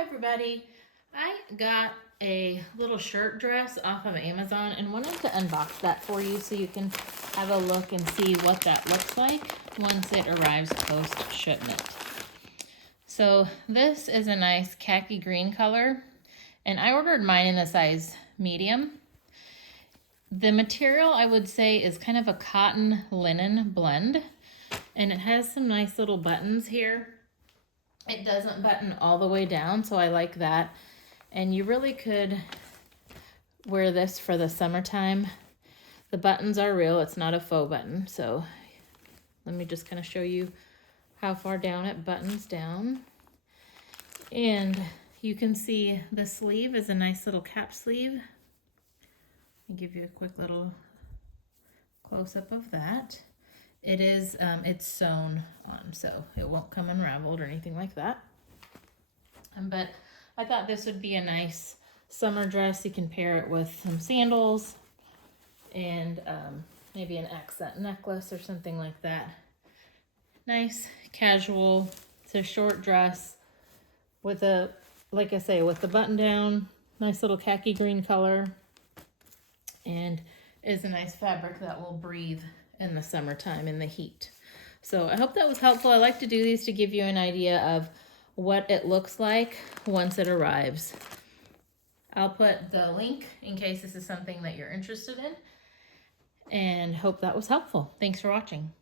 Hi everybody. I got a little shirt dress off of Amazon and wanted to unbox that for you so you can have a look and see what that looks like once it arrives post shipment. So this is a nice khaki green color and I ordered mine in a size medium. The material I would say is kind of a cotton linen blend and it has some nice little buttons here. It doesn't button all the way down, so I like that. And you really could wear this for the summertime. The buttons are real, it's not a faux button. So let me just kind of show you how far down it buttons down. And you can see the sleeve is a nice little cap sleeve. I'll give you a quick little close-up of that. It is, it's sewn on, so it won't come unraveled or anything like that. But I thought this would be a nice summer dress. You can pair it with some sandals and maybe an accent necklace or something like that. Nice, casual. It's a short dress with a, like I say, with the button down, nice little khaki green color, and is a nice fabric that will breathe in the summertime in the heat. So I hope that was helpful. I like to do these to give you an idea of what it looks like once it arrives. I'll put the link in case this is something that you're interested in, and hope that was helpful. Thanks for watching.